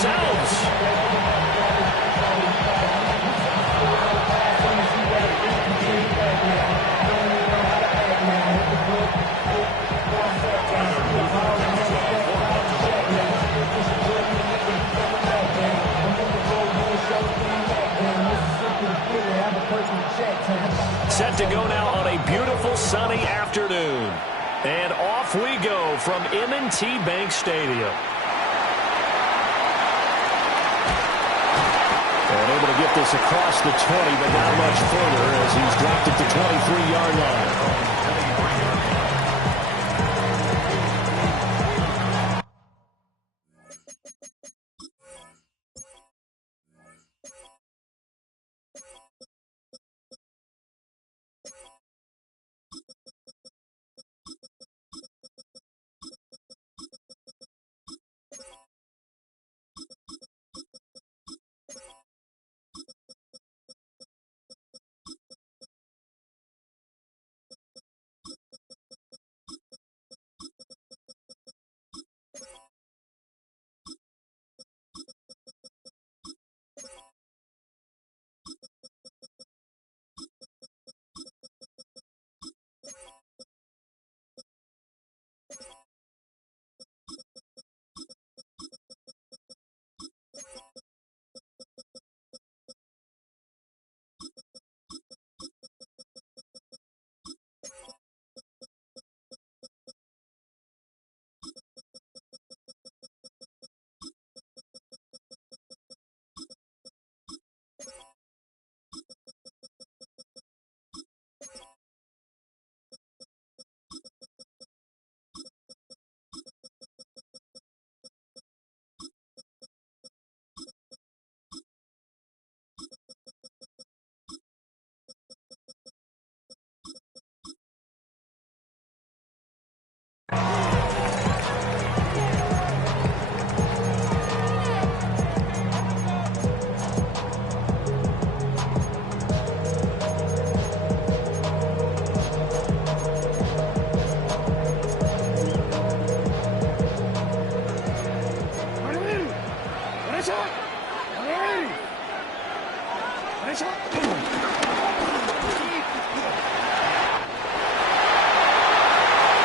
themselves. Set to go now on a beautiful sunny afternoon. And off we go from M&T Bank Stadium. And able to get this across the 20, but not much further as he's dropped it to 23-yard line.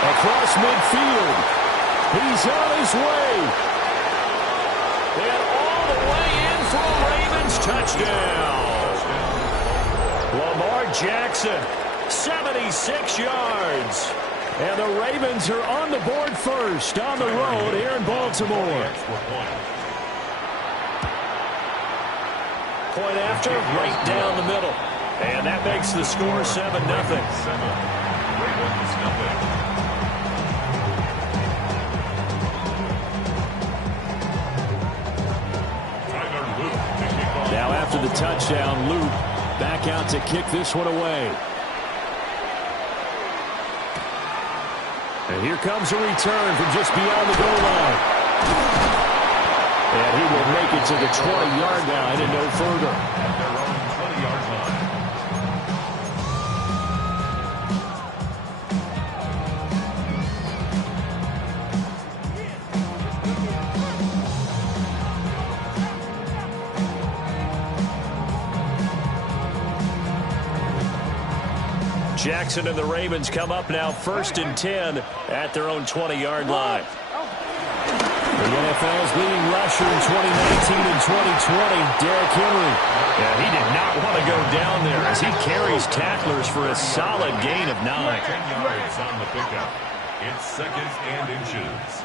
Across midfield. He's on his way. And all the way in for a Ravens touchdown. Lamar Jackson, 76 yards. And the Ravens are on the board first on the road here in Baltimore. Point after, right down the middle. And that makes the score 7-0. Ravens nothing. Now after the touchdown, Luke back out to kick this one away. And here comes a return from just beyond the goal line. And he will make it to the 20-yard line and no further. At their own 20-yard line. Jackson and the Ravens come up now 1st and 10 at their own 20-yard line. The NFL's leading rusher in 2019 and 2020, Derrick Henry. Yeah, he did not want to go down there as he carries tacklers for a solid gain of 9. 10 yards on the pickup. It's 2nd and inches.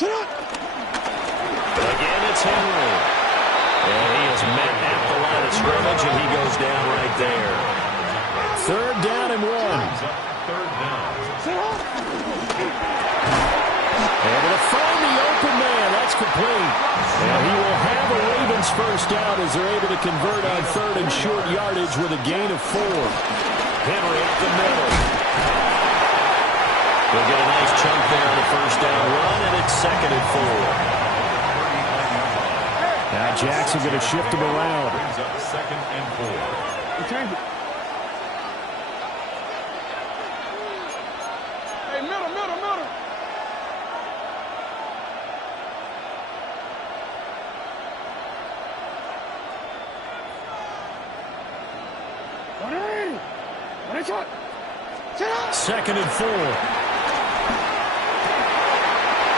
Again, it's Henry. And he is met at the line of scrimmage, and he goes down right there. 3rd down and 1. 3rd down. Able to find the open man. That's complete. And he will have a Ravens first down as they're able to convert on 3rd and short yardage with a gain of 4. Henry up the middle. They'll get a nice chunk there on the first down run, and it's 2nd and 4. Now Jackson going to shift him around. Brings up 2nd and 4. Okay. Second and 4.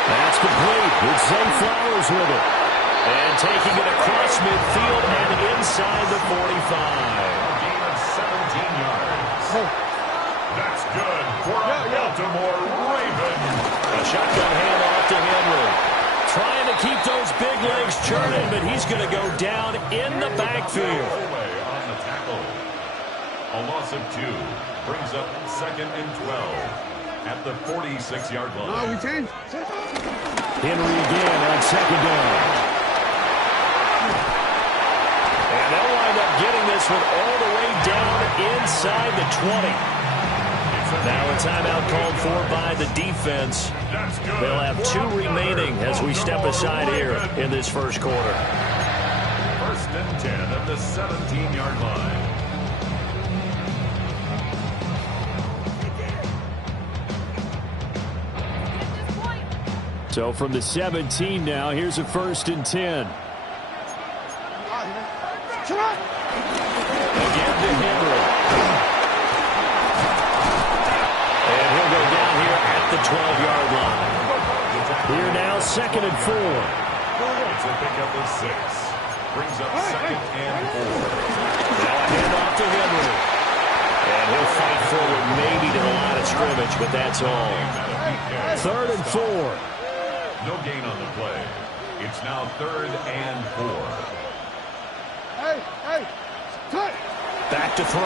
That's complete. It's Zay Flowers with it. And taking it across midfield and inside the 45. Gain of 17 yards. That's good for a Baltimore Raven. A shotgun handoff to Henry. Trying to keep those big legs churning, but he's going to go down in the backfield. On the tackle. A loss of 2 brings up second and 12 at the 46-yard line. Oh, we changed. Henry again on second down. And they'll wind up getting this one all the way down inside the 20. Now a timeout called for by the defense. They'll have 2 remaining as we step aside here in this first quarter. First and 10 at the 17-yard line. So from the 17 now, here's a first and 10. Again to Henry. And he'll go down here at the 12-yard line. Here now, second and 4. It's a pickup of 6. Brings up second and 4. Now a handoff to Henry. And he'll fight forward maybe to the line of scrimmage, but that's all. Third and 4. No gain on the play. It's now third and 4. Back to throw.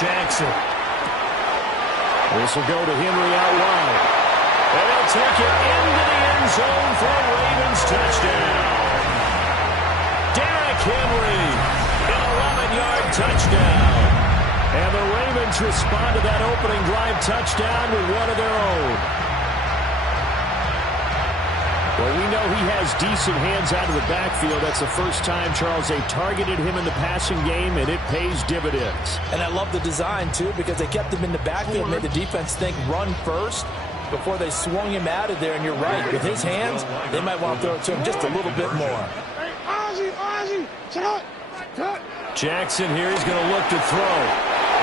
Jackson. This will go to Henry out wide. And they'll take it into the end zone for a Ravens touchdown. Derrick Henry, an 11-yard touchdown. And the Ravens respond to that opening drive touchdown with one of their own. Well, we know he has decent hands out of the backfield. That's the first time, Charles, they've targeted him in the passing game, and it pays dividends. And I love the design, too, because they kept him in the backfield, made the defense think run first before they swung him out of there. And you're right, with his hands, they might want to throw it to him just a little bit more. Jackson here, he's going to look to throw.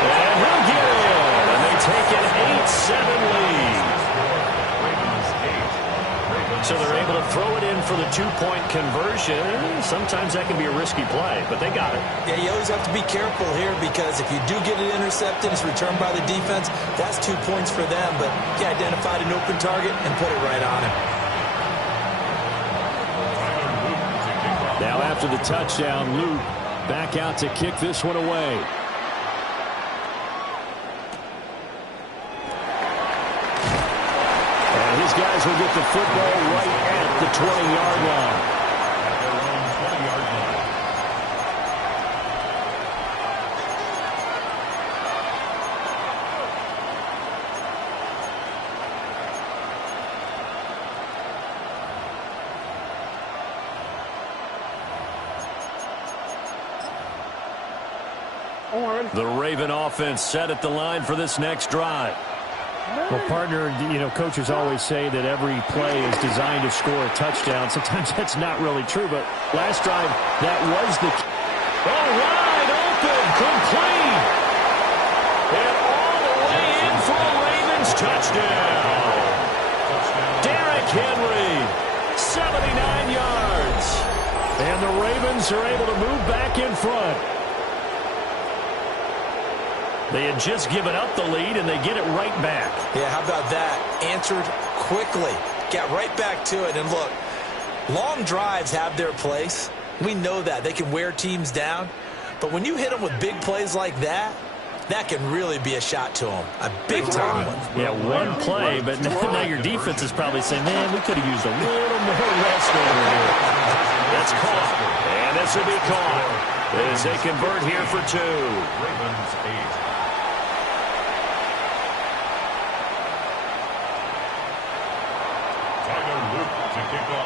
And he'll get it. And they take an 8-7 lead. So they're able to throw it in for the 2-point conversion. Sometimes that can be a risky play, but they got it. Yeah, you always have to be careful here because if you do get it intercepted, it's returned by the defense, that's 2 points for them. But he identified an open target and put it right on him. Now after the touchdown, Luke back out to kick this one away. His guys will get the football right at the 20-yard line. At their own 20-yard line. The Raven offense set at the line for this next drive. Well, partner, you know, coaches always say that every play is designed to score a touchdown. Sometimes that's not really true, but last drive, that was the key. Oh, wide open, complete. And all the way in for a Ravens touchdown. Derrick Henry, 79 yards. And the Ravens are able to move back in front. They had just given up the lead, and they get it right back. Yeah, how about that? Answered quickly. Got right back to it. And look, long drives have their place. We know that. They can wear teams down. But when you hit them with big plays like that, that can really be a shot to them. A big-time one. Yeah, one play, but now your defense is probably saying, man, we could have used a little more rest over here. That's caught. And this will be caught as they convert here for 2. Ravens 8.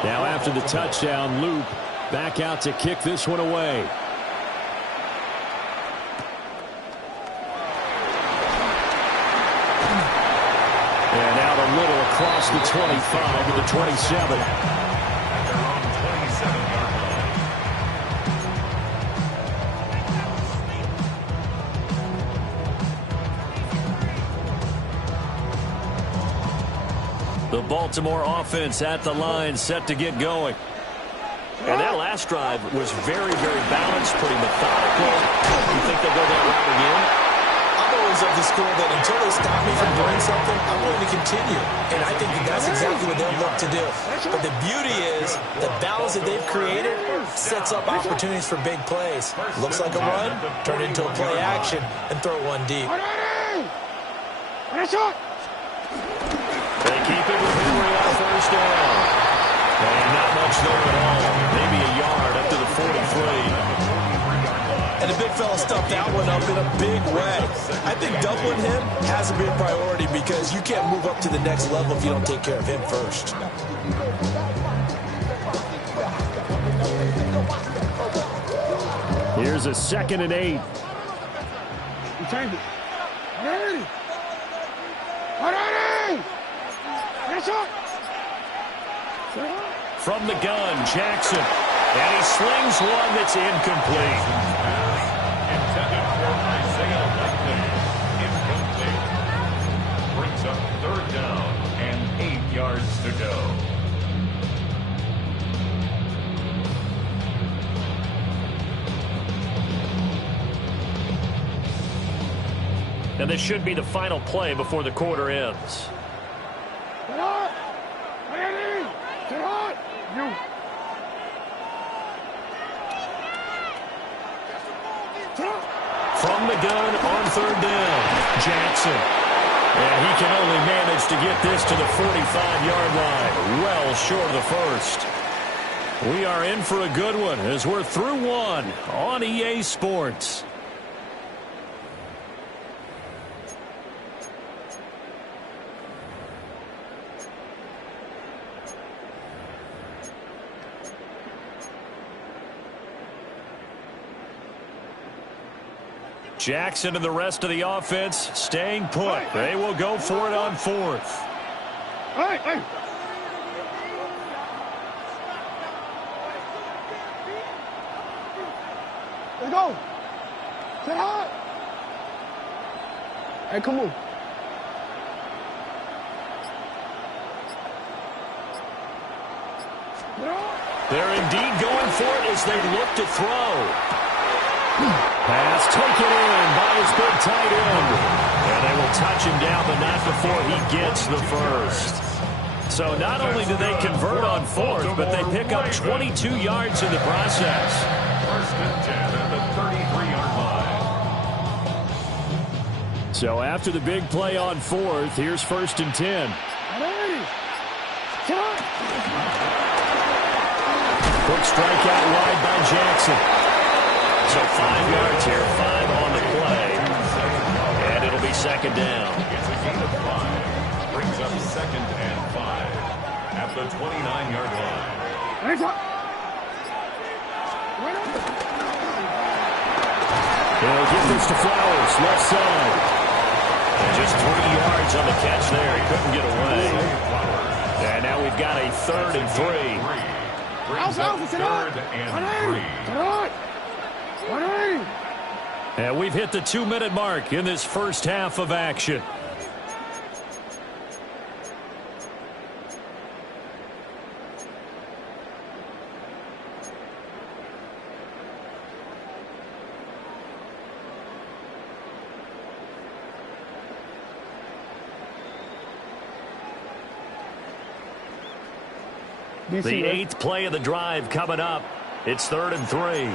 Now after the touchdown, Luke back out to kick this one away. And out a little across the 25 to the 27. The Baltimore offense at the line, set to get going. And that last drive was very, very balanced, pretty methodical. You think they'll go that route again? I'm always of the school that until they stop me from doing something, I'm going to continue. And I think that that's exactly what they'll look to do. But the beauty is the balance that they've created sets up opportunities for big plays. Looks like a run, turn into a play action, and throw one deep. They keep it with Henry on first down. And not much there at all. Maybe a yard up to the 43. And the big fella stuffed that one up in a big way. I think doubling him has to be a priority because you can't move up to the next level if you don't take care of him first. Here's a 2nd and 8. From the gun, Jackson. And he slings one that's incomplete. Intended for Isaiah Likely. Incomplete. Brings up 3rd down and 8 yards to go. And this should be the final play before the quarter ends. From the gun on 3rd down, Jackson. And he can only manage to get this to the 45-yard line, well short of the first. We are in for a good one as we're through one on EA Sports. Jackson and the rest of the offense staying put. They will go for it on 4th. Let's go. Set hard. Hey, come on. They're indeed going for it as they look to throw. Pass taken in by his big tight end. And they will touch him down, but not before he gets the first. So not only do they convert on 4th, but they pick up 22 yards in the process. 1st and 10 at the 33-yard line. So after the big play on 4th, here's 1st and 10. Quick strike out wide by Jackson. So 5 yards here, 5 on the play. And it'll be 2nd down. It's a gain of 5. Brings up 2nd and 5 at the 29-yard line. He'll give this to Flowers, left side. And just 3 yards on the catch there. He couldn't get away. And now we've got a 3rd and 3. Brings up 3rd and 3. And we've hit the 2-minute mark in this first half of action. The 8th play of the drive coming up. It's 3rd and 3.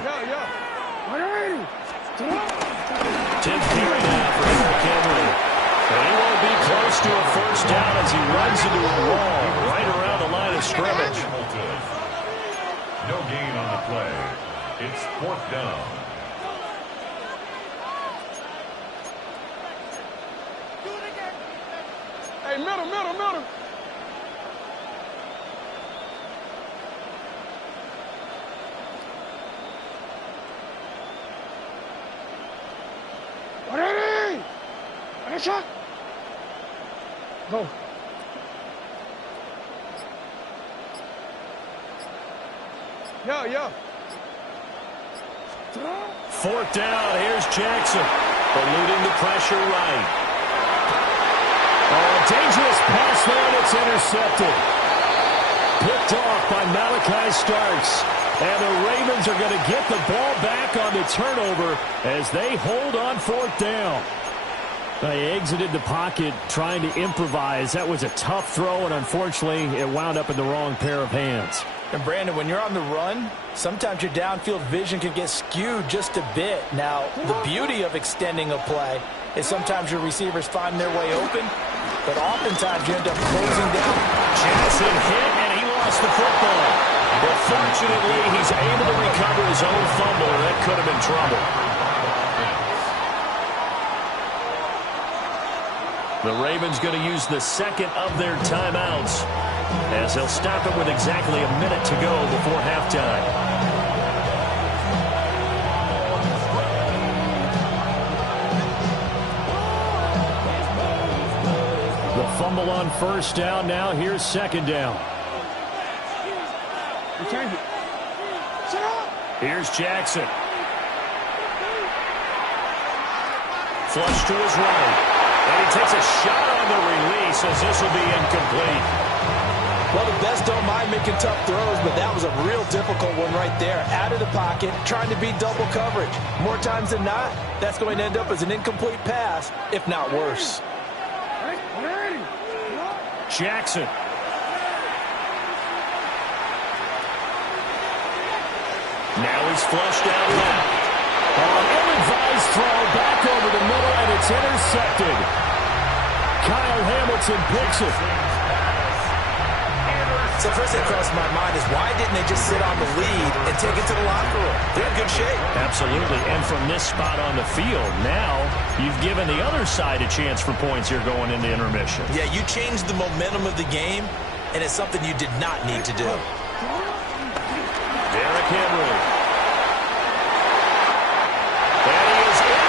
Tim carry now for Eric Henry. And he won't be close to a first down as he runs into a wall right around the line of scrimmage. No gain on the play. It's 4th down. Hey, middle. Shot. Go. Yeah. 4th down. Here's Jackson. Eluding the pressure right. Oh, dangerous pass there, and it's intercepted. Picked off by Malachi Starks. And the Ravens are going to get the ball back on the turnover as they hold on fourth down. They exited the pocket trying to improvise. That was a tough throw, and unfortunately, it wound up in the wrong pair of hands. And Brandon, when you're on the run, sometimes your downfield vision can get skewed just a bit. Now, the beauty of extending a play is sometimes your receivers find their way open, but oftentimes you end up closing down. Jackson hit, and he lost the football. But fortunately, he's able to recover his own fumble, or that could have been trouble. The Ravens going to use the second of their timeouts as they'll stop it with exactly a minute to go before halftime. The fumble on first down. Now here's second down. Here's Jackson. Flush to his right. And he takes a shot on the release as this will be incomplete. Well, the best don't mind making tough throws, but that was a real difficult one right there. Out of the pocket, trying to beat double coverage. More times than not, that's going to end up as an incomplete pass, if not worse. Jackson. Now he's flushed out left. An ill-advised throw back over the middle, and it's intercepted. Kyle Hamilton picks it. So first thing crossed my mind is why didn't they just sit on the lead and take it to the locker room? They're in good shape. Absolutely, and from this spot on the field, now you've given the other side a chance for points here going into intermission. Yeah, you changed the momentum of the game, and it's something you did not need to do. Derrick Henry.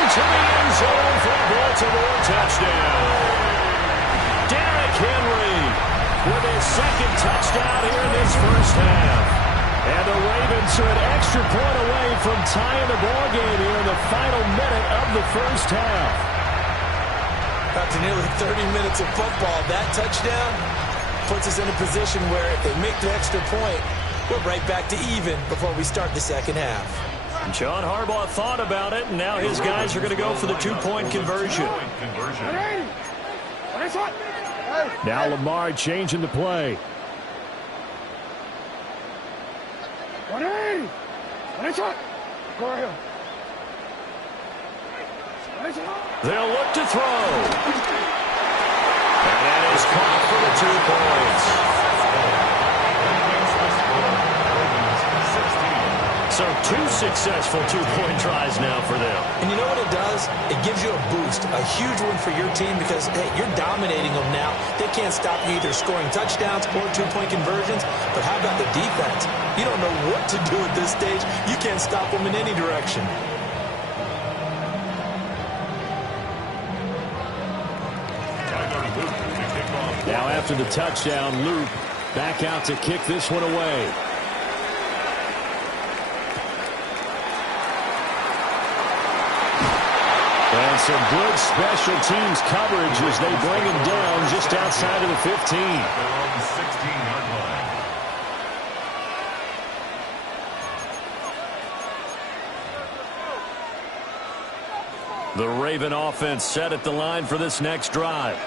To the end zone for a Baltimore touchdown. Derrick Henry with his second touchdown here in this first half. And the Ravens are an extra point away from tying the ball game here in the final minute of the first half. After nearly 30 minutes of football, that touchdown puts us in a position where if they make the extra point, we're right back to even before we start the second half. John Harbaugh thought about it, and now his guys are going to go for the two-point conversion. Now Lamar changing the play. They'll look to throw. And that is caught for the 2 points. So 2 successful two-point tries now for them. And you know what it does? It gives you a boost, a huge one for your team because, hey, you're dominating them now. They can't stop you either scoring touchdowns or two-point conversions. But how about the defense? You don't know what to do at this stage. You can't stop them in any direction. Now after the touchdown, Luke back out to kick this one away. And some good special teams coverage as they bring him down just outside of the 15. On the 16-yard line. The Raven offense set at the line for this next drive.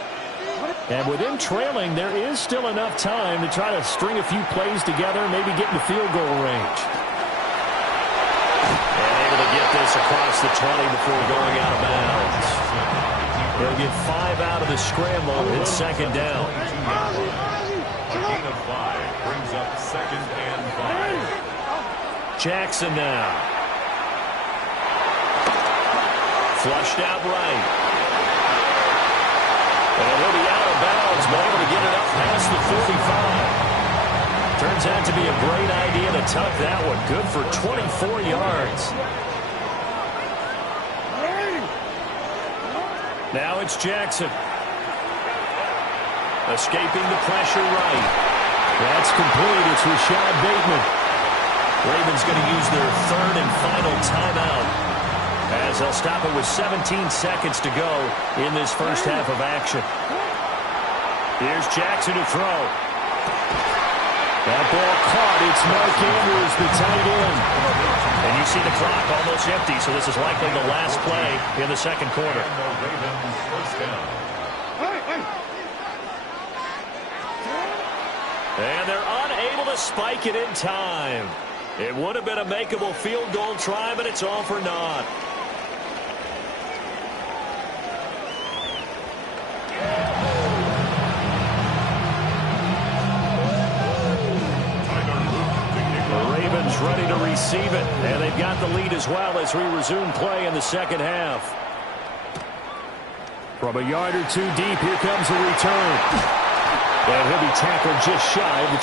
And with them trailing, there is still enough time to try to string a few plays together, maybe get in the field goal range. Get this across the 20 before going out of bounds. They'll get 5 out of the scramble. It's second down. A gain of 5 brings up second and 5. Jackson now. Flushed out right. And he'll be out of bounds, but able to get it up past the 45. Turns out to be a great idea to tuck that one. Good for 24 yards. Now it's Jackson. Escaping the pressure right. That's complete. It's Rashad Bateman. Ravens going to use their third and final timeout as they'll stop it with 17 seconds to go in this first half of action. Here's Jackson to throw. That ball caught. It's Mark Andrews, the tight end. And you see the clock almost empty, so this is likely the last play in the second quarter. And they're unable to spike it in time. It would have been a makeable field goal try, but it's all for naught. Ready to receive it, and they've got the lead as well as we resume play in the second half. From a yard or two deep, here comes the return. And he'll be tackled just shy of the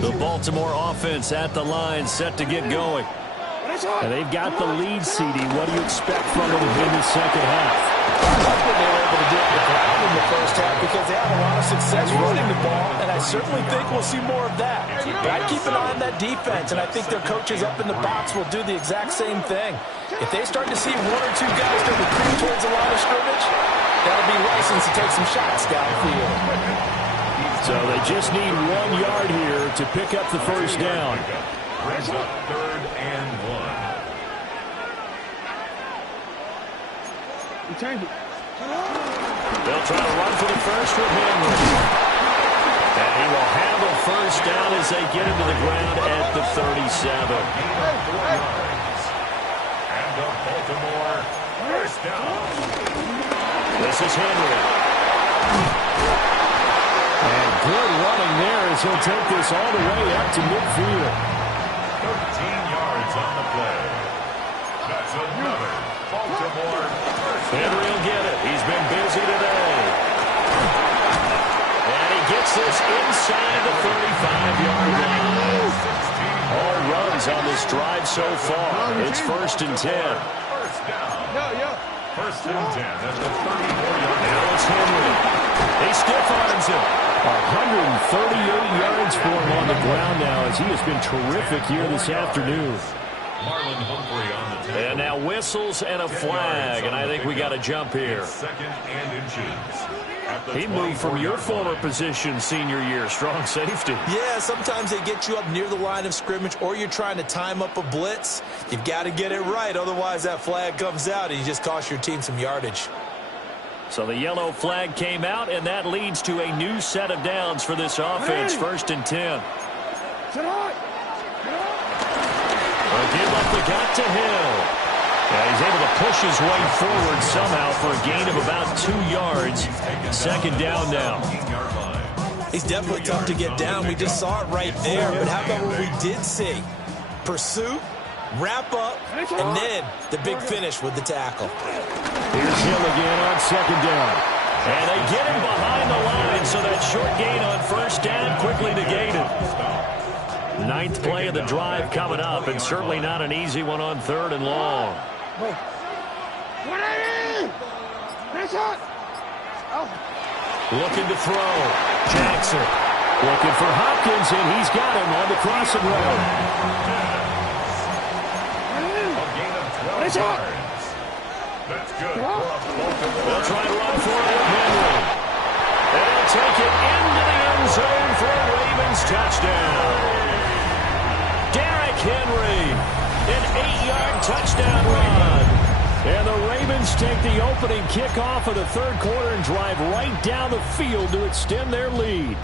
25. The Baltimore offense at the line, set to get going. And they've got the lead, CD. What do you expect from them in the second half? I like what they were able to do with the crowd in the first half because they had a lot of success running the ball, and I certainly think we'll see more of that. But I'd keep an eye on that defense, and I think their coaches up in the box will do the exact same thing. If they start to see one or two guys start to creep towards the line of scrimmage, that'll be license to take some shots downfield. So they just need 1 yard here to pick up the first down. Brings up 3rd and 1. They'll try to run for the first with Henry. And he will have a first down as they get him to the ground at the 37. And the Baltimore first down. This is Henry. And good running there as he'll take this all the way up to midfield. 13 yards on the play. That's another Baltimore first down. Henry will get it. He's been busy today. And he gets this inside the 35-yard line. All runs on this drive so far. It's 1st and 10. First down. First and 10 at the 34-yard line. Now it's Henry. He stiff arms him. 138 yards for him on the ground now as he has been terrific here this afternoon. Marlon Humphrey on the tackle. And now whistles and a flag, and I think we got to jump here. 2nd and inches. He moved from your former position senior year, strong safety. Yeah, sometimes they get you up near the line of scrimmage or you're trying to time up a blitz. You've got to get it right, otherwise that flag comes out and you just cost your team some yardage. So the yellow flag came out, and that leads to a new set of downs for this offense. 1st and 10. They'll give up the gut to Hill. Yeah, he's able to push his way forward somehow for a gain of about 2 yards. 2nd down now. He's definitely tough to get down. We just saw it right there. But how about what we did see? Pursuit, wrap up, and then the big finish with the tackle. Here's Hill again on 2nd down. And they get him behind the line, so that short gain on 1st down quickly negated. 9th play of the drive coming up, and certainly not an easy one on 3rd and long. Looking to throw. Jackson looking for Hopkins, and he's got him on the crossing road. A gain of 12 yards. That's good. They'll try to run for it with Henry. And they'll take it into the end zone for a Ravens touchdown. Derrick Henry, an 8-yard touchdown run. And the Ravens take the opening kickoff of the 3rd quarter and drive right down the field to extend their lead.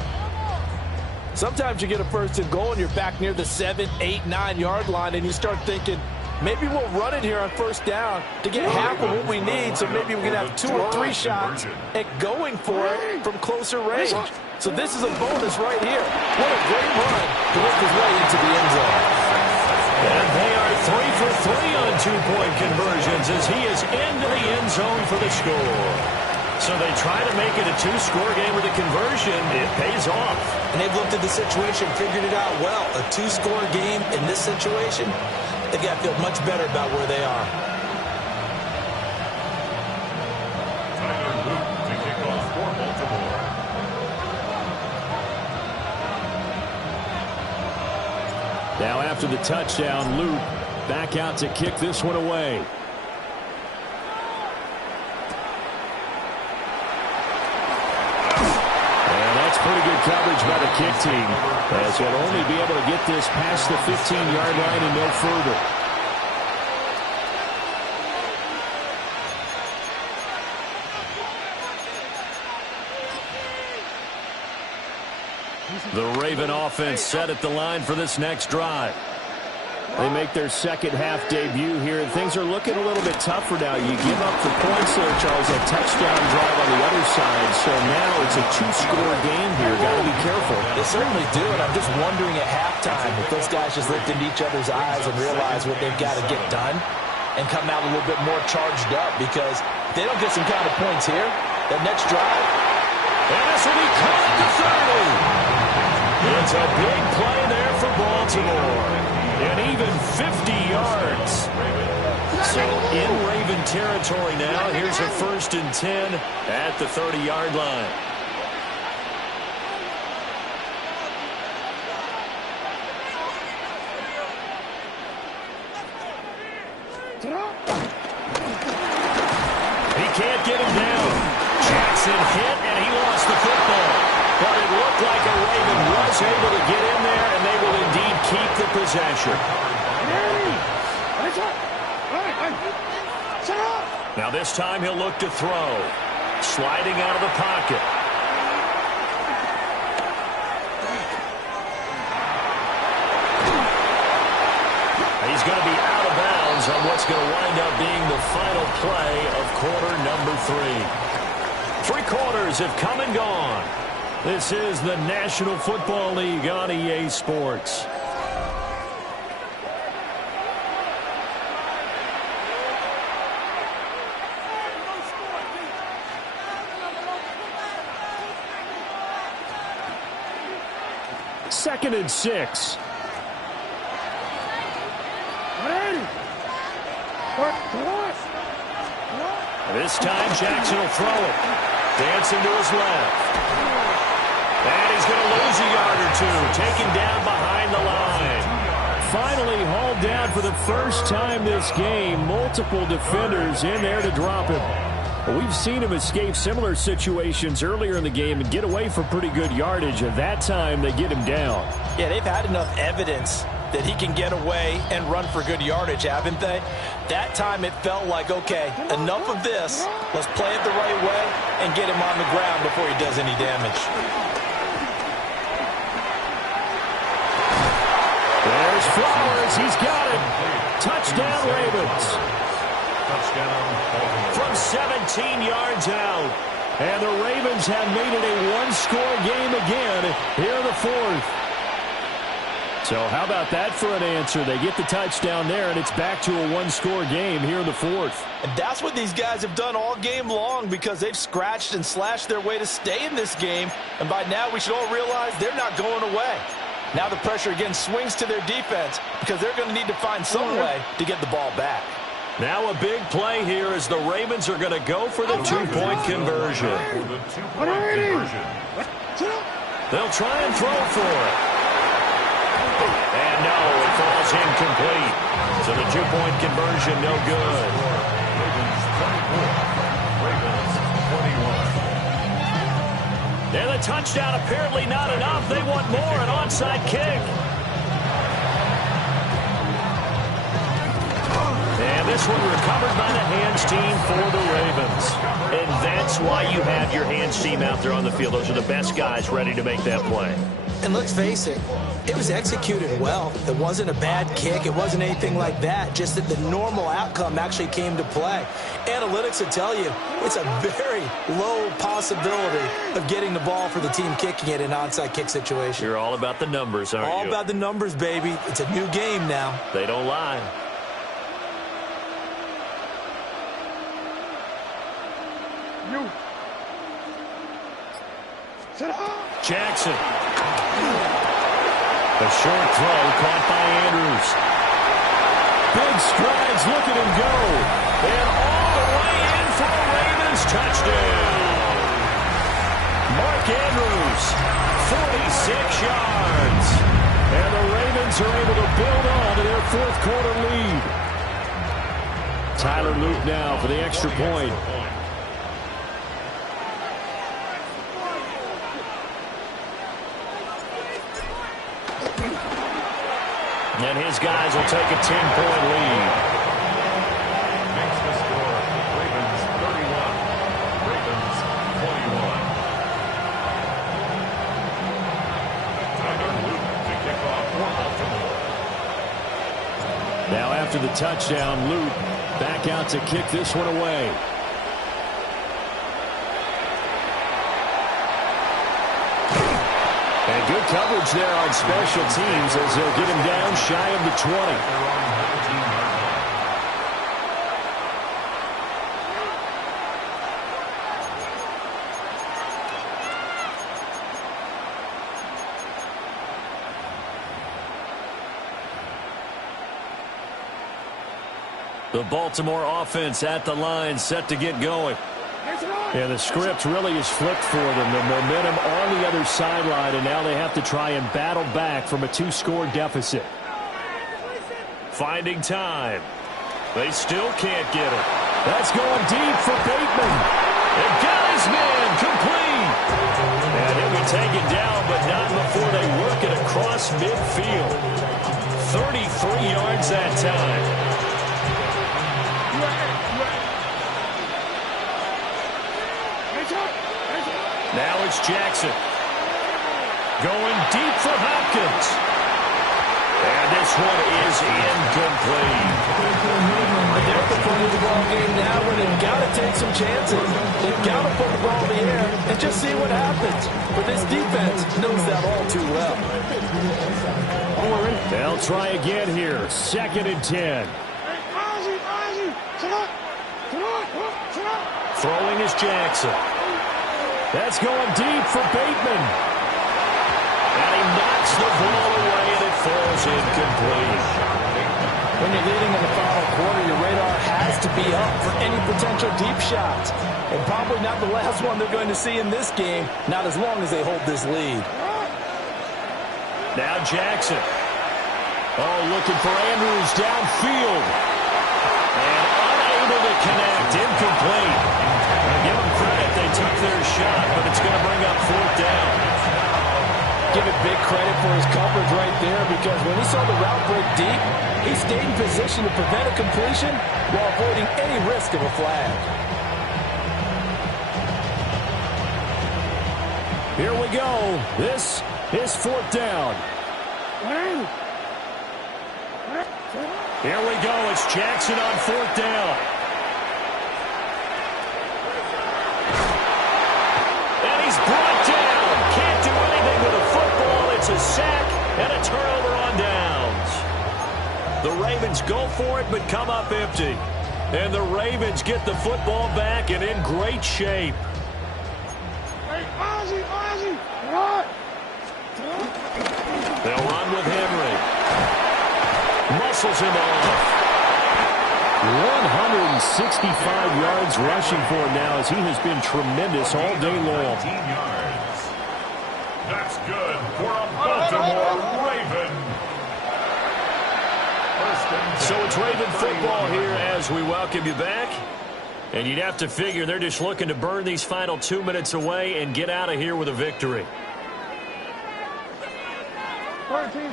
Sometimes you get a 1st and goal and you're back near the 7, 8, 9-yard line and you start thinking, maybe we'll run it here on 1st down to get half of what we need, so maybe we can have 2 or 3 shots at going for it from closer range. So this is a bonus right here. What a great run to work his way into the end zone. And they are 3 for 3 on 2-point conversions as he is into the end zone for the score. So they try to make it a 2-score game with a conversion. It pays off. And they've looked at the situation, figured it out well. A 2-score game in this situation, they've got to feel much better about where they are. Tyler Luke to kick off for Baltimore. after the touchdown. Loop back out to kick this one away. Pretty good coverage by the kick team, as he'll only be able to get this past the 15-yard line and no further. The Raven offense set at the line for this next drive. They make their second-half debut here, and things are looking a little bit tougher now. You give up the points there, Charles, a touchdown drive on the other side, so now it's a two-score game here. Got to be careful. They certainly do, and I'm just wondering at halftime if those guys just looked into each other's eyes and realized what they've got to get done and come out a little bit more charged up, because if they don't get some kind of points here, that next drive, and this will be caught at the 30. It's a big play there for Baltimore. And even 50 yards. So in Raven territory now. Here's a 1st and 10 at the 30-yard line. He can't get him down. Jackson hit, and he lost the football. But it looked like a Raven was able to get in there, and they will indeed keep the possession. Now this time he'll look to throw. Sliding out of the pocket. He's going to be out of bounds on what's going to wind up being the final play of quarter number 3. 3 quarters have come and gone. This is the National Football League on EA Sports. Second and 6. This time Jackson will throw it. Dancing to his left. And he's going to lose a yard or two. Taken down behind the line. Finally hauled down for the first time this game. Multiple defenders in there to drop him. We've seen him escape similar situations earlier in the game and get away for pretty good yardage. At that time, they get him down. Yeah, they've had enough evidence that he can get away and run for good yardage, haven't they? That time it felt like, okay, enough of this. Let's play it the right way and get him on the ground before he does any damage. There's Flowers. He's got it. Touchdown, Ravens. From 17 yards out. And the Ravens have made it a one-score game again here in the 4th. So how about that for an answer? They get the touchdown there, and it's back to a one-score game here in the 4th. And that's what these guys have done all game long, because they've scratched and slashed their way to stay in this game. And by now we should all realize they're not going away. Now the pressure again swings to their defense, because they're going to need to find some way to get the ball back. Now a big play here as the Ravens are going to go for the two-point conversion. They'll try and throw for it. And no, it falls incomplete. So the two-point conversion, no good. Ravens 24, Ravens 21. And the touchdown apparently not enough. They want more, an onside kick. And this one recovered by the hands team for the Ravens. And that's why you have your hands team out there on the field. Those are the best guys ready to make that play. And let's face it, it was executed well. It wasn't a bad kick. It wasn't anything like that. Just that the normal outcome actually came to play. Analytics will tell you it's a very low possibility of getting the ball for the team kicking it in an onside kick situation. You're all about the numbers, aren't you? All about the numbers, baby. It's a new game now. They don't lie. Jackson. A short throw caught by Andrews. Big strides, look at him go. And all the way in for a Ravens touchdown. Mark Andrews, 46 yards. And the Ravens Ravens are able to build on to their fourth quarter lead. Tyler Luke now for the extra point. And his guys will take a 10-point lead. Makes the score Ravens 31, Ravens 21. Tyler Luke to kick off for Baltimore. Now after the touchdown, Luke back out to kick this one away. And good coverage there on special teams as they'll get him down shy of the 20. The Baltimore offense at the line, set to get going. And the script really is flipped for them. The momentum on the other sideline, and now they have to try and battle back from a 2-score deficit. Finding time. They still can't get it. That's going deep for Bateman. And got his man complete. And he'll be taken down, but not before they work it across midfield. 33 yards that time. Now it's Jackson. Going deep for Hopkins. And this one is incomplete. They're at the front of the ball game now where they've got to take some chances. They've got to put the ball in the air and just see what happens. But this defense knows that all too well. They'll try again here. 2nd and 10. Throwing is Jackson. That's going deep for Bateman. And he knocks the ball away, and it falls incomplete. When you're leading in the final quarter, your radar has to be up for any potential deep shots. And probably not the last one they're going to see in this game, not as long as they hold this lead. Now Jackson. Oh, looking for Andrews downfield. And unable to connect. Incomplete. Give them credit. They took their shot, but it's going to bring up 4th down. Give it big credit for his coverage right there, because when he saw the route break deep, he stayed in position to prevent a completion while avoiding any risk of a flag. Here we go. This is 4th down. Here we go. It's Jackson on 4th down. And he's brought down. Can't do anything with a football. It's a sack and a turnover on downs. The Ravens go for it but come up empty. And the Ravens get the football back and in great shape. They'll run with Henry. Muscles him off. 165 yards rushing for him now, as he has been tremendous all day long. 19 yards. That's good for a Baltimore Raven. So it's Raven football here as we welcome you back. And you'd have to figure they're just looking to burn these final 2 minutes away and get out of here with a victory. 13.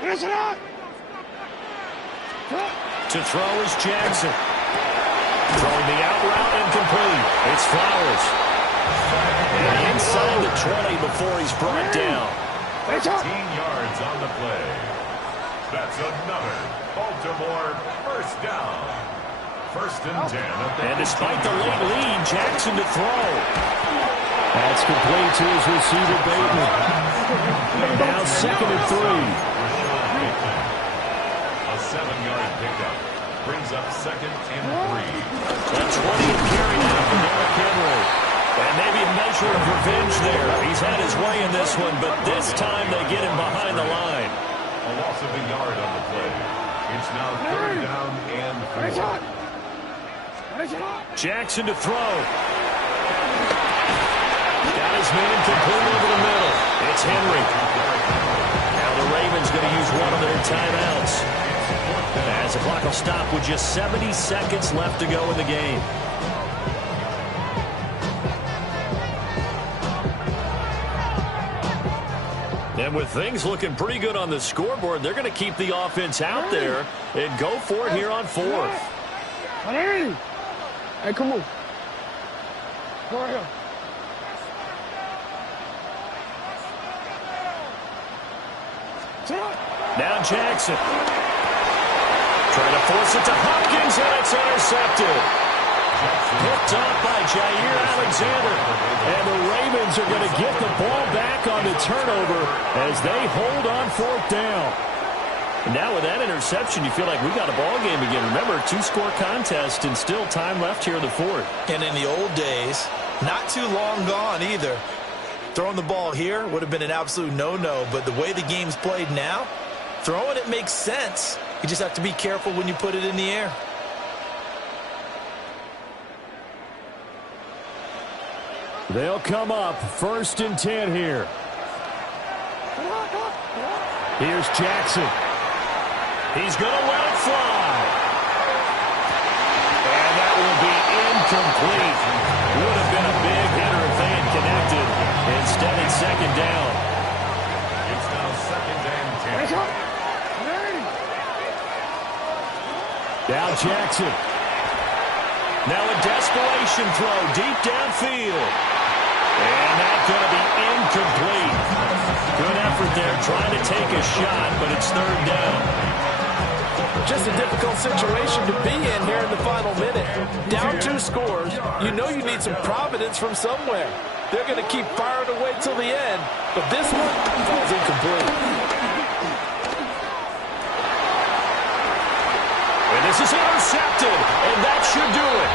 It's hot. To throw is Jackson. Throwing the out route incomplete. It's Flowers. And inside the 20 before he's brought down. 13 yards on the play. That's another Baltimore first down. 1st and 10. And despite the late lead, Jackson to throw. That's complete to his receiver, Bateman. Now 2nd and 3. A 7-yard pickup brings up 2nd and 3. A 20th carry now for Derrick Henry. And maybe a measure of revenge there. He's had his way in this one, but this time they get him behind the line. A loss of a yard on the play. It's now 3rd down and 4. Jackson to throw. Got his man complete over the middle. It's Henry. Now the Ravens going to use one of their timeouts, as the clock will stop with just 70 seconds left to go in the game. And with things looking pretty good on the scoreboard, they're going to keep the offense out there and go for it here on fourth. Hey, come on. Go ahead. Now Jackson. Trying to force it to Hopkins, and it's intercepted. Picked up by Jair Alexander. And the Ravens are going to get the ball back on the turnover as they hold on fourth down. And now with that interception, you feel like we got a ball game again. Remember, two-score contest and still time left here in the fourth. And in the old days, not too long gone either, throwing the ball here would have been an absolute no-no. But the way the game's played now, throwing it makes sense. You just have to be careful when you put it in the air. They'll come up 1st and 10 here. Here's Jackson. He's going to let it fly. And that will be incomplete. Would have been a big hitter if they had connected. Instead, it's 2nd down. It's now 2nd and 10. Now Jackson. Now a desperation throw deep downfield. And that's going to be incomplete. Good effort there trying to take a shot, but it's 3rd down. Just a difficult situation to be in here in the final minute. Down 2 scores, you know you need some providence from somewhere. They're going to keep firing away till the end, but this one falls incomplete. And this is intercepted, and that should do it.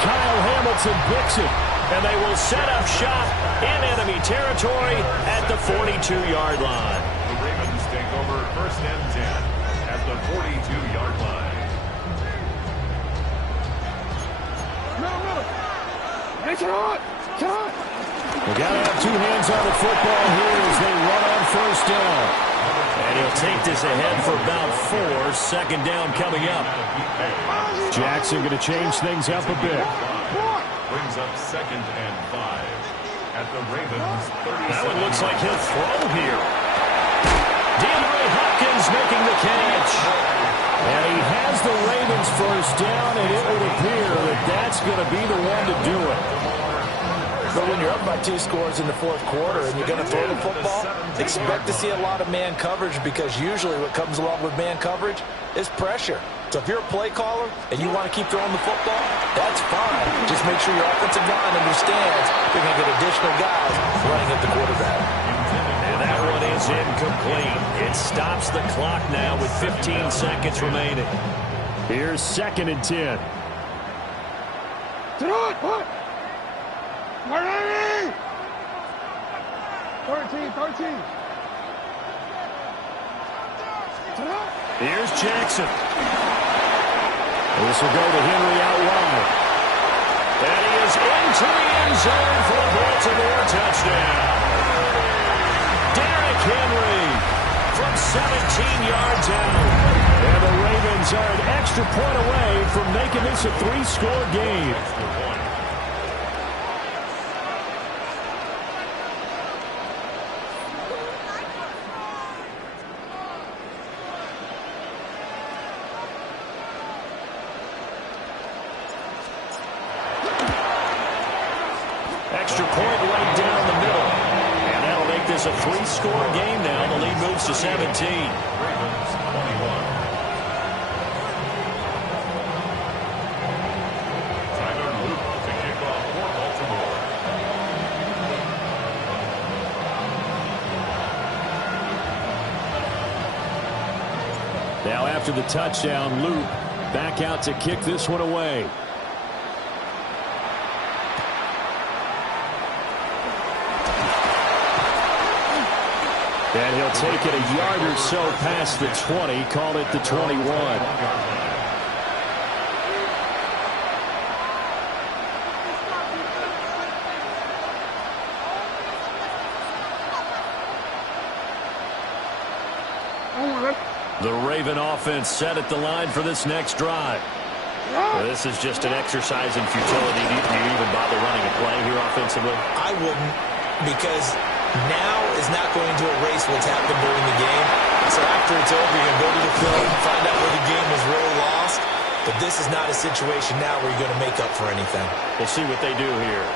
Kyle Hamilton picks it, and they will set up shop in enemy territory at the 42-yard line. The Ravens take over 1st and 10 at the 42-yard line. Middle. Hey, shot. We got to have 2 hands on the football here as they run on 1st down. And he'll take this ahead for about 4. 2nd down coming up. Jackson going to change things up a bit. Brings up 2nd and 5 at the Ravens 37. That one looks like he'll throw here. DeAndre Hopkins making the catch. And he has the Ravens 1st down, and it would appear that that's going to be the one to do it. But when you're up by 2 scores in the 4th quarter and you're going to throw the football, expect to see a lot of man coverage, because usually what comes along with man coverage is pressure. So if you're a play caller and you want to keep throwing the football, that's fine. Just make sure your offensive line understands you're going to get additional guys running at the quarterback. And that one is incomplete. It stops the clock now with 15 seconds remaining. Here's 2nd and 10. What? 13. Here's Jackson. This will go to Henry out wide. And he is into the end zone for a Baltimore touchdown. Derrick Henry from 17 yards out. And the Ravens are an extra point away from making this a 3-score game. Extra point right down the middle. And that'll make this a 3-score game now. The lead moves to 17. Ravens 21. Tyler Luke to kick off for Baltimore. Now after the touchdown, Luke back out to kick this one away. And he'll take it a yard or so past the 20, call it the 21. The Raven offense set at the line for this next drive. Well, this is just an exercise in futility. Do you even bother running a play here offensively? I wouldn't, because now is not going to erase what's happened during the game. So after it's over, you're going to go to the film, find out where the game was really lost. But this is not a situation now where you're going to make up for anything. We'll see what they do here.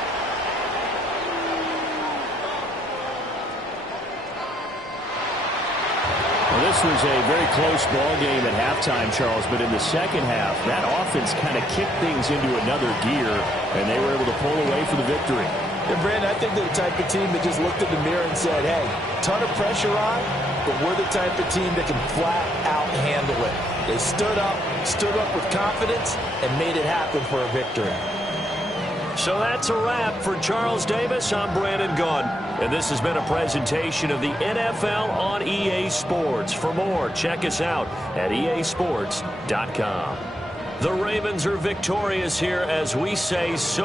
Well, this was a very close ball game at halftime, Charles, but in the second half, that offense kind of kicked things into another gear, and they were able to pull away for the victory. And, Brandon, I think they're the type of team that just looked in the mirror and said, hey, ton of pressure on, but we're the type of team that can flat out handle it. They stood up with confidence, and made it happen for a victory. So that's a wrap for Charles Davis. I'm Brandon Gunn, and this has been a presentation of the NFL on EA Sports. For more, check us out at easports.com. The Ravens are victorious here as we say so.